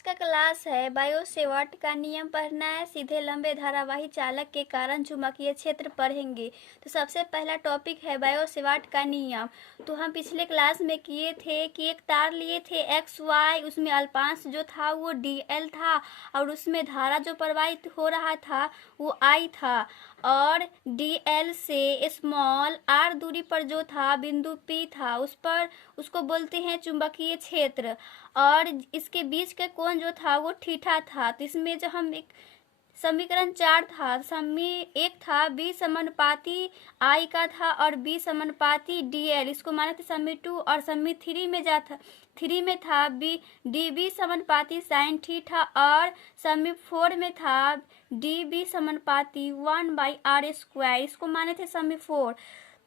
आज का क्लास है बायो सेवर्ट का नियम पढ़ना है। सीधे लंबे धारावाही चालक के कारण चुंबकीय क्षेत्र पढ़ेंगे। तो सबसे पहला टॉपिक है बायो सेवर्ट का नियम। तो हम पिछले क्लास में किए थे कि एक तार लिए थे एक्स वाई, उसमें अल्पांश जो था वो DL था और उसमें धारा जो प्रवाहित हो रहा था वो I था, और DL से स्मॉल r दूरी पर जो था बिंदु P था, उस पर उसको बोलते हैं चुंबकीय क्षेत्र। और इसके बीच का कोण जो था वो थीटा था। तो इसमें जो हम एक समीकरण 4 था, एक था B समानुपाती I का था और B समानुपाती DL, इसको माने थे समी 2, और समी 3 में जाता 3 में था DB समानुपाती साइन थीटा, और समी 4 में था DB समानुपाती 1/r², इसको माने थे समी 4।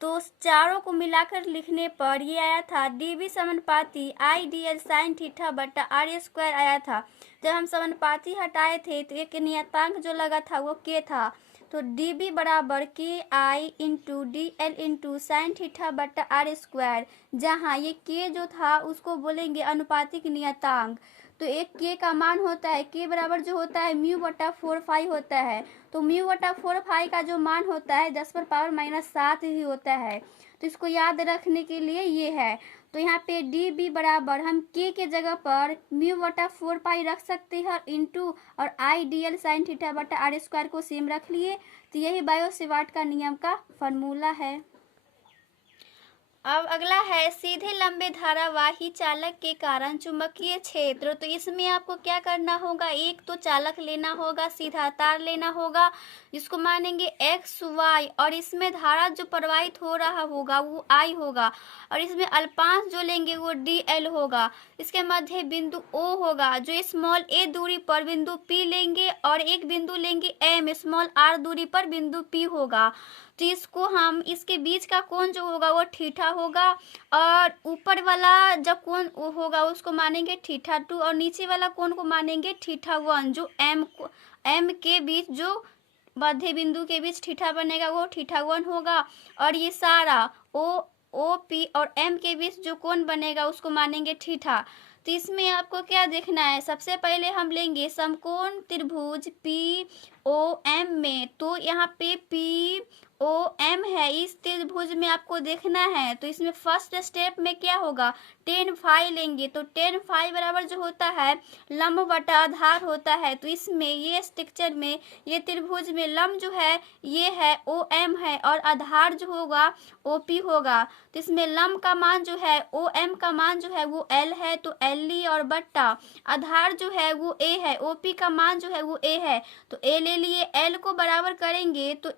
तो चारों को मिलाकर लिखने पर ये आया था DB समानुपाती IDL साइन थीटा बटा r² आया था। जब हम समानुपाती हटाए थे तो एक नियतांक जो लगा था वो k था। तो DB बराबर KI into DL into sine theta बटा r², जहाँ ये k जो था उसको बोलेंगे अनुपातिक नियतांक। तो एक k का मान होता है, k बराबर जो होता है म्यू बटा 4 होता है। तो म्यू बटा 4 का जो मान होता है 10⁻⁷ ही होता है। तो इसको याद रखने के लिए ये है। तो यहाँ पे DB बराबर हम k के जगह पर म्यू बटा 4 रख सकते हैं इंटू और IDL साइन थीटा बटा r² को सेम रख लिए। तो यही बायो सेवर्ट का नियम का फॉर्मूला है। अब अगला है सीधे लंबे धारावाही चालक के कारण चुंबकीय क्षेत्र। तो इसमें आपको क्या करना होगा, एक तो चालक लेना होगा, सीधा तार लेना होगा जिसको मानेंगे एक्स वाई, और इसमें धारा जो प्रवाहित हो रहा होगा वो I होगा, और इसमें अल्पांश जो लेंगे वो DL होगा। इसके मध्य बिंदु O होगा जो स्मॉल a दूरी पर बिंदु P लेंगे, और एक बिंदु लेंगे M स्मॉल r दूरी पर बिंदु P होगा। तो इसको हम इसके बीच का कोण जो होगा वो थीटा होगा, और ऊपर वाला जो कोण होगा उसको मानेंगे थीटा 2, और नीचे वाला कोण को मानेंगे थीटा 1, जो M के बीच जो मध्य बिंदु के बीच थीटा बनेगा वो थीटा 1 होगा। और ये सारा OP और M के बीच जो कोण बनेगा उसको मानेंगे थीटा। तो इसमें आपको क्या देखना है, सबसे पहले हम लेंगे समकोण त्रिभुज POM में। तो यहाँ पे POM है, इस त्रिभुज में आपको देखना है। तो इसमें फर्स्ट स्टेप में क्या होगा, tan फाई लेंगे। तो tan फाई बराबर जो होता है लंब बटा आधार होता है। तो इसमें ये स्ट्रक्चर में ये त्रिभुज में लंब जो है ये है OM है, और आधार जो होगा OP होगा। तो इसमें लंब का मान जो है OM का मान जो है वो L है, तो LE, और बट्टा आधार जो है वो A है, OP का मान जो है वो A है। तो A ले लिए, L को बराबर करेंगे तो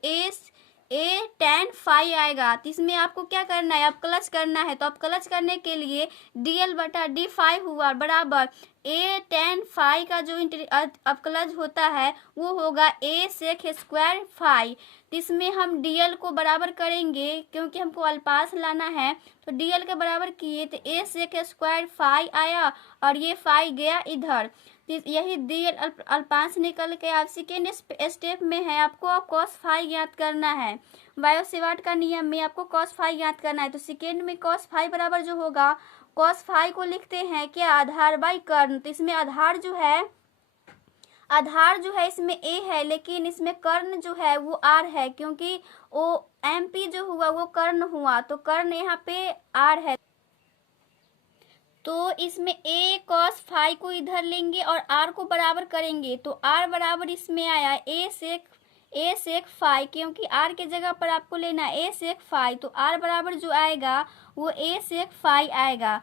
A tan फाई आएगा। तो इसमें आपको क्या करना है, अब क्लच करना है। तो अब क्लच करने के लिए DL बटा D फाई हुआ बराबर A tan फाई का जो अब क्लच होता है वो होगा A sec² फाई। तो इसमें हम DL को बराबर करेंगे क्योंकि हमको अल्पांश लाना है। तो DL के बराबर किए तो A sec² फाई आया, और ये फाई गया इधर। यही DL अल्पांश निकल के आप सेकेंड स्टेप में है, आपको cos फाई ज्ञात करना है। बायो सेवर्ट का नियम में आपको cos फाई ज्ञात करना है। तो सेकेंड में cos फाई बराबर जो होगा, cos फाई को लिखते हैं क्या, आधार बाई कर्ण। तो इसमें आधार जो है इसमें A है, लेकिन इसमें कर्ण जो है वो R है, क्योंकि MP जो हुआ वो कर्ण हुआ। तो कर्ण यहाँ पे R है। तो इसमें A cos फाई को इधर लेंगे और R को बराबर करेंगे। तो R बराबर इसमें आया A sec फाई, क्योंकि R के जगह पर आपको लेना A sec फाई। तो R बराबर जो आएगा वो A sec फाई आएगा।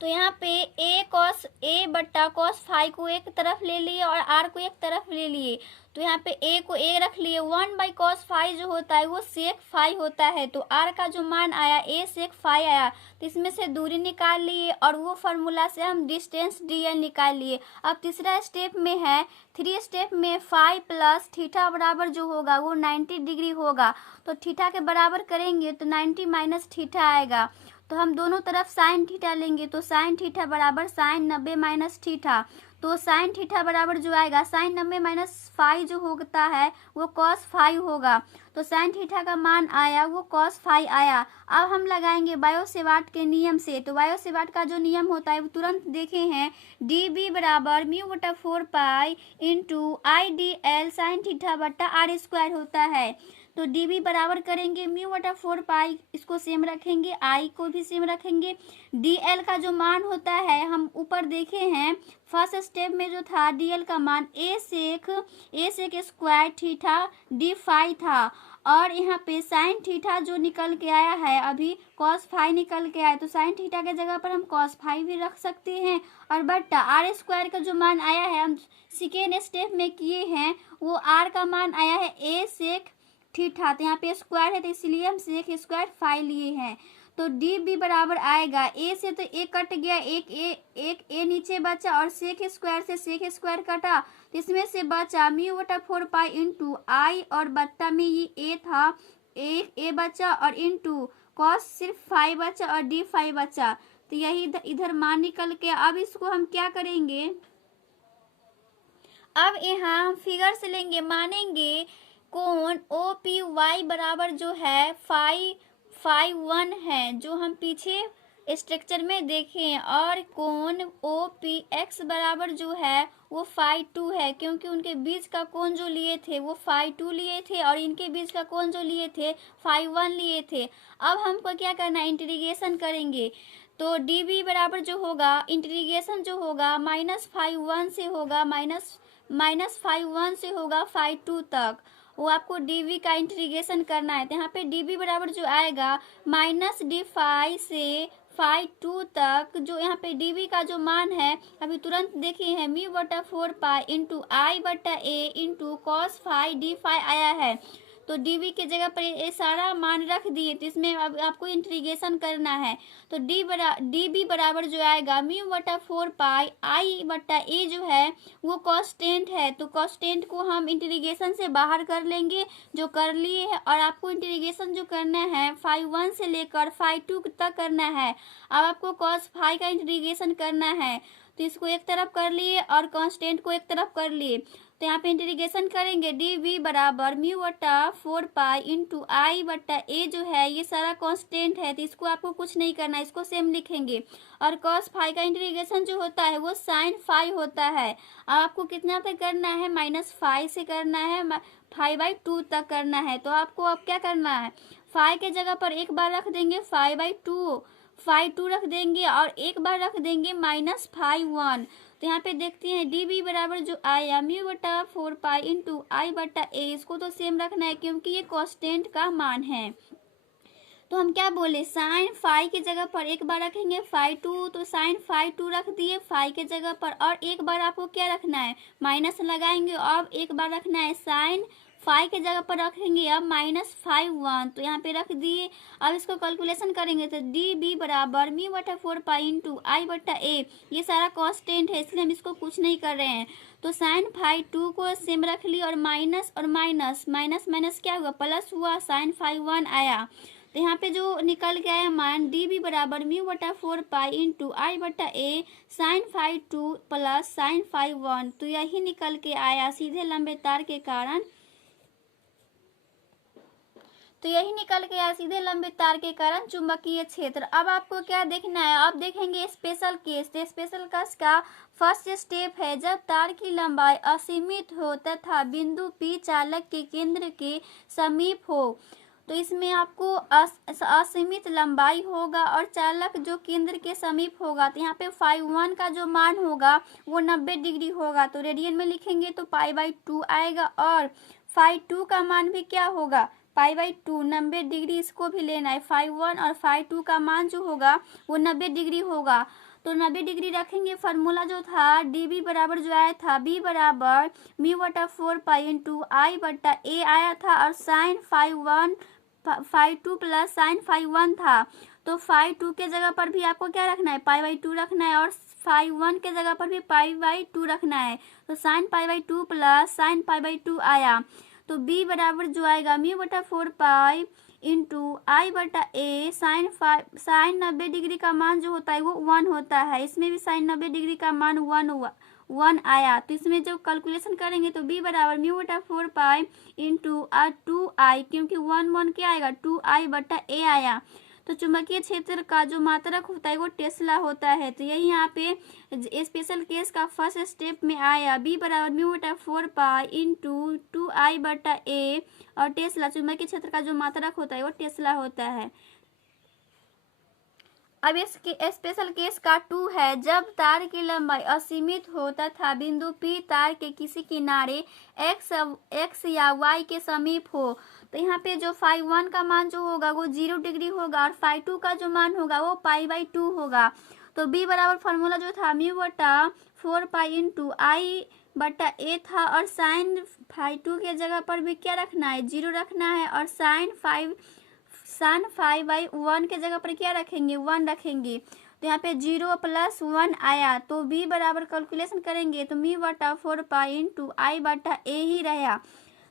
तो यहाँ पे A बट्टा cos फाई को एक तरफ ले लिए और R को एक तरफ ले लिए। तो यहाँ पे A को A रख लिए, 1/cos फाई जो होता है वो sec फाई होता है। तो R का जो मान आया A sec फाई आया। तो इसमें से दूरी निकाल लिए और वो फार्मूला से हम डिस्टेंस DL निकाल लिए। अब तीसरा स्टेप में है, 3 स्टेप में फाई प्लस थीटा बराबर जो होगा वो 90 डिग्री होगा। तो थीटा के बराबर करेंगे तो 90 माइनस थीटा आएगा। तो हम दोनों तरफ साइन थीटा लेंगे। तो साइन थीटा बराबर साइन 90 माइनस थीटा। तो साइन थीटा बराबर जो आएगा साइन 90 माइनस फाइव जो होता है वो कॉस फाइव होगा। तो साइन थीटा का मान आया वो कॉस फाइव आया। अब हम लगाएंगे बायो सेवार्ट के नियम से। तो बायो सेवार्ट का जो नियम होता है वो तुरंत देखे हैं, डी बी बराबर म्यू बटा 4 पाई into I D L sine theta बटा आर स्क्वायर होता है। तो डी बी बराबर करेंगे म्यू बटा 4 पाई, इसको सेम रखेंगे, आई को भी सेम रखेंगे। डी एल का जो मान होता है हम ऊपर देखे हैं फर्स्ट स्टेप में जो था डी एल का मान A sec square theta D phi था, और यहाँ पे साइन थीटा जो निकल के आया है अभी कॉस फाई निकल के आया, तो साइन थीटा के जगह पर हम कॉस फाई भी रख सकते हैं, और बट्टा आर स्क्वायर का जो मान आया है हम सेकेंड स्टेप में किए हैं वो आर का मान आया है ए सेक थीटा, तो यहाँ पे स्क्वायर है तो इसलिए हम सेक स्क्वायर फाई लिए हैं। तो डी बी बराबर आएगा ए से तो ए कट गया, एक ए नीचे बचा, और सेक स्क्वायर से सेक स्क्वायर कटा, तो इसमें से बचा म्यू बटा 4 पाई इंटू आई, और बट्टा में ये ए था, एक ए बचा, और इंटू कॉस सिर्फ फाइव बचा और डी फाइव बचा। तो यही इधर मान निकल के अब इसको हम क्या करेंगे, अब यहाँ हम फिगर से लेंगे, मानेंगे कोण ओ पी वाई बराबर जो है फाइव वन है जो हम पीछे स्ट्रक्चर में देखें, और कोण ओ पी एक्स बराबर जो है वो फाइव टू है, क्योंकि उनके बीच का कोण जो लिए थे वो फाइव टू लिए थे और इनके बीच का कोण जो लिए थे फाइव वन लिए थे। अब हमको क्या करना है, इंटीग्रेशन करेंगे। तो डी बी बराबर जो होगा इंटीग्रेशन जो होगा माइनस फाइव वन से होगा माइनस फाइव वन से होगा फाइव टू तक, वो आपको dv का इंटीग्रेशन करना है। तो यहाँ पे dv बराबर जो आएगा माइनस डी फाइव से फाइव टू तक, जो यहाँ पे dv का जो मान है अभी तुरंत देखे हैं म्यू बटा 4 पाई इंटू आई बटा A into cos five D five आया है। तो dv के जगह पर ये सारा मान रख दिए, तो इसमें अब आपको इंटीग्रेशन करना है। तो db बराबर जो आएगा म्यू बटा 4 पाई आई बटा ए जो है वो कांस्टेंट है, तो कांस्टेंट को हम इंटीग्रेशन से बाहर कर लेंगे जो कर लिए है, और आपको इंटीग्रेशन जो करना है 5 1 से लेकर 5 2 तक करना है। अब आपको कॉस फाइव का इंटीग्रेशन करना है, तो इसको एक तरफ कर लिए और कांस्टेंट को एक तरफ कर लिए। तो यहाँ पे इंटीग्रेशन करेंगे डी वी बराबर म्यू बटा 4 पाई इंटू आई बटा ए जो है ये सारा कांस्टेंट है, तो इसको आपको कुछ नहीं करना है, इसको सेम लिखेंगे। और कॉस फाइव का इंटीग्रेशन जो होता है वो साइन फाइव होता है। अब आपको कितना तक करना है, माइनस फाइव से करना है 5/2 तक करना है। तो आपको अब क्या करना है, फाइव के जगह पर एक बार रख देंगे 5/2 रख देंगे, और एक बार रख देंगे -5/1। तो यहाँ पे देखते हैं डी बी बराबर जो आया म्यू बटा 4 पाई इंटू आई बटा ए, इसको तो सेम रखना है क्योंकि ये कांस्टेंट का मान है। तो हम क्या बोले, साइन फाइव की जगह पर एक बार रखेंगे 5/2, तो साइन 5/2 रख दिए फाइव के जगह पर, और एक बार आपको क्या रखना है, माइनस लगाएंगे। अब एक बार रखना है साइन फाइव के जगह पर रखेंगे अब -5/1, तो यहाँ पे रख दिए। अब इसको कैलकुलेशन करेंगे तो डी बी बराबर म्यू बटा 4 पाई इंटू आई बटा ए, ये सारा कांस्टेंट है इसलिए हम इसको कुछ नहीं कर रहे हैं। तो साइन 5/2 को सेम रख लिया, और माइनस क्या हुआ, प्लस हुआ, साइन 5/1 आया। तो यहाँ पे जो निकल के आया मान डी बी बराबर म्यू बटा 4 पाई इंटू आई बटा ए साइन 5/2 प्लस साइन 5/1, तो यही निकल के आया सीधे लंबे तार के कारण। तो यही निकल के आया सीधे लंबे तार के कारण चुंबकीय क्षेत्र। अब आपको क्या देखना है, आप देखेंगे स्पेशल केस। तो स्पेशल केस का फर्स्ट स्टेप है जब तार की लंबाई असीमित हो तथा बिंदु P चालक के केंद्र के समीप हो। तो इसमें आपको असीमित लंबाई होगा और चालक जो केंद्र के समीप होगा। तो यहाँ पे 5/1 का जो मान होगा वो 90 डिग्री होगा, तो रेडियन में लिखेंगे तो π/2 आएगा, और 5/2 का मान भी क्या होगा, π/2 90 डिग्री, इसको भी लेना है। 5/1 और 5/2 का मान जो होगा वो 90 डिग्री होगा, तो 90 डिग्री रखेंगे। फार्मूला जो था डी बी बराबर जो आया था बी बराबर म्यू बटा 4 पाई इंटू आई बटा ए आया था, और साइन 5/2 प्लस साइन 5/1 था। तो 5/2 के जगह पर भी आपको क्या रखना है, π/2 रखना है, और 5/1 के जगह पर भी π/2 रखना है। तो साइन π/2 प्लस साइन π/2 आया। तो b बराबर जो आएगा म्यू बटा 4 पाई इंटू आई बटा ए साइन 90 डिग्री का मान जो होता है वो 1 होता है, इसमें भी साइन 90 डिग्री का मान 1 1 आया, तो इसमें जो कैलकुलेशन करेंगे तो b बराबर म्यू बटा 4 इंटू 2i, क्योंकि 1 क्या आएगा 2i बटा a आया। तो चुंबकीय क्षेत्र का जो मात्रक होता है वो टेस्ला होता है। तो यही यहाँ पे स्पेशल केस का फर्स्ट स्टेप में आया, b बराबर म्यू बटा 4 इंटू 2i बटा a, और टेस्ला चुंबकीय क्षेत्र का जो मात्रक होता है वो टेस्ला होता है। अब इसके स्पेशल केस का 2 है, जब तार की लंबाई असीमित हो तथा बिंदु P तार के किसी किनारे x या y के समीप हो, तो यहाँ पे जो फाई 1 का मान जो होगा वो 0 डिग्री होगा और फाई 2 का जो मान होगा वो π/2 होगा। तो b बराबर फार्मूला जो था म्यू बटा 4 इंटू आई बटा a था, और साइन फाई 2 के जगह पर भी क्या रखना है 0 रखना है, और साइन 5/1 के जगह पर क्या रखेंगे 1 रखेंगे। तो यहाँ पे 0 + 1 आया, तो b बराबर कैलकुलेशन करेंगे तो म्यू बटा 4 इंटू आई बटा a ही रहा।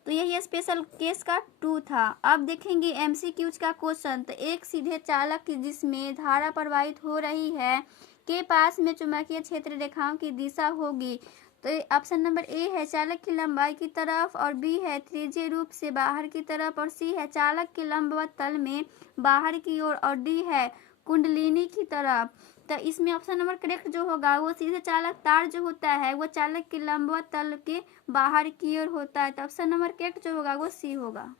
तो यही स्पेशल केस का 2 था। अब देखेंगे MCQs का क्वेश्चन। तो एक सीधे चालक जिसमें धारा प्रवाहित हो रही है के पास में चुंबकीय क्षेत्र रेखाओं की दिशा होगी। तो ऑप्शन नंबर ए है चालक की लंबाई की तरफ, और बी है त्रिज्यीय रूप से बाहर की तरफ, और सी है चालक के लंबवत तल में बाहर की ओर, और डी है कुंडलिनी की तरफ। तो इसमें ऑप्शन नंबर करेक्ट जो होगा वो सीधे चालक तार जो होता है वो चालक के लंबवत तल के बाहर की ओर होता है। तो ऑप्शन नंबर करेक्ट जो होगा वो सी होगा।